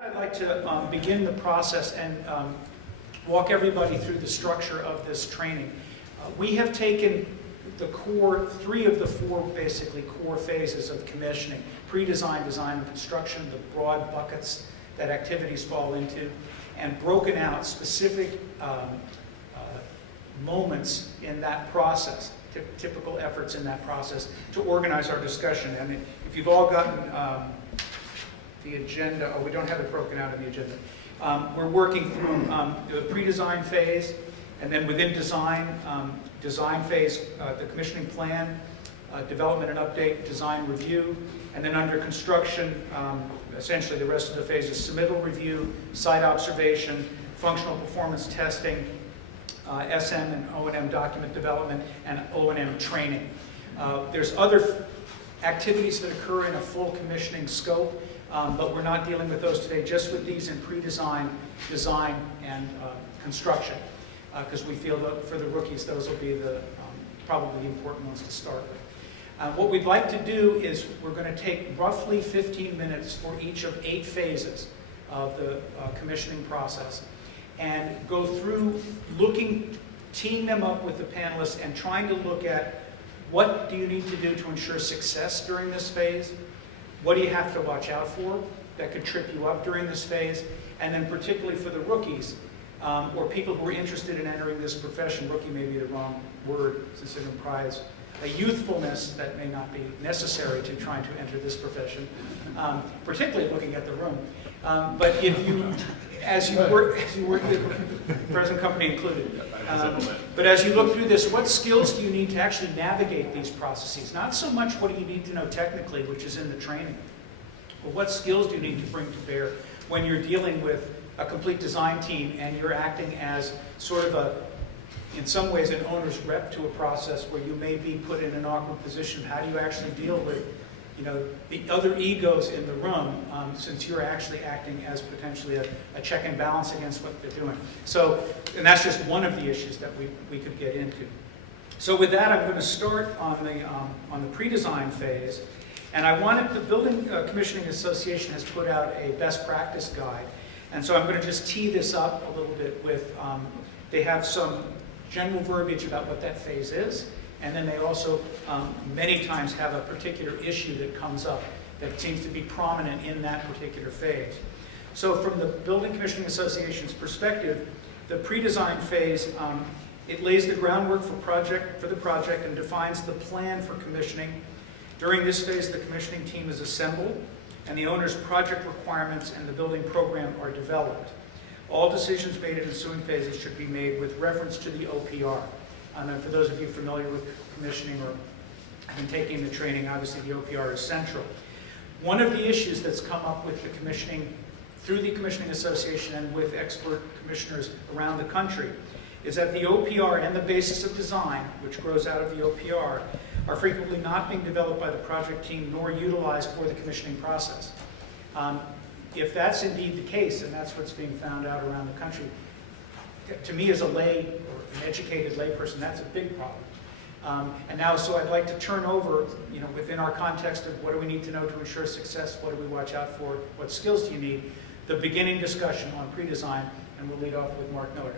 I'd like to begin the process and walk everybody through the structure of this training. We have taken the core, 3 of the 4 basically core phases of commissioning: pre-design, design, and construction, the broad buckets that activities fall into, and broken out specific moments in that process, typical efforts in that process to organize our discussion. And if you've all gotten the agenda, we don't have it broken out in the agenda. We're working through the pre-design phase, and then within design, design phase, the commissioning plan, development and update, design review, and then under construction, essentially the rest of the phases: submittal review, site observation, functional performance testing, SM and O&M document development, and O&M training. There's other activities that occur in a full commissioning scope, but we're not dealing with those today, just with these in pre-design, design, and construction, because we feel that for the rookies, those will be the probably the important ones to start with. What we'd like to do is we're going to take roughly 15 minutes for each of 8 phases of the commissioning process and go through teeing them up with the panelists and trying to look at what do you need to do to ensure success during this phase, what do you have to watch out for that could trip you up during this phase, and then particularly for the rookies, or people who are interested in entering this profession. Rookie may be the wrong word, since it implies a youthfulness that may not be necessary to trying to enter this profession, particularly looking at the room. But if you, as you work with present company included, but as you look through this, what skills do you need to actually navigate these processes? Not so much what do you need to know technically, which is in the training, but what skills do you need to bring to bear when you're dealing with a complete design team and you're acting as sort of in some ways, an owner's rep to a process where you may be put in an awkward position. How do you actually deal with, the other egos in the room, since you're actually acting as potentially a check and balance against what they're doing? So, and that's just one of the issues that we could get into. So with that, I'm going to start on the pre-design phase. And I wanted, the Building Commissioning Association has put out a best practice guide. And so I'm going to just tee this up a little bit with, they have some general verbiage about what that phase is, and then they also many times have a particular issue that comes up that seems to be prominent in that particular phase. So from the Building Commissioning Association's perspective, the pre-design phase, it lays the groundwork for the project and defines the plan for commissioning. During this phase, the commissioning team is assembled, and the owner's project requirements and the building program are developed. All decisions made in ensuing phases should be made with reference to the OPR. And for those of you familiar with commissioning or have been taking the training, obviously the OPR is central. One of the issues that's come up with the commissioning, through the Commissioning Association and with expert commissioners around the country, is that the OPR and the basis of design, which grows out of the OPR, are frequently not being developed by the project team nor utilized for the commissioning process. If that's indeed the case, and that's what's being found out around the country, to me as a lay or an educated layperson, that's a big problem. And now, so I'd like to turn over, within our context of what do we need to know to ensure success, what do we watch out for, what skills do you need, the beginning discussion on pre-design, and we'll lead off with Mark Miller.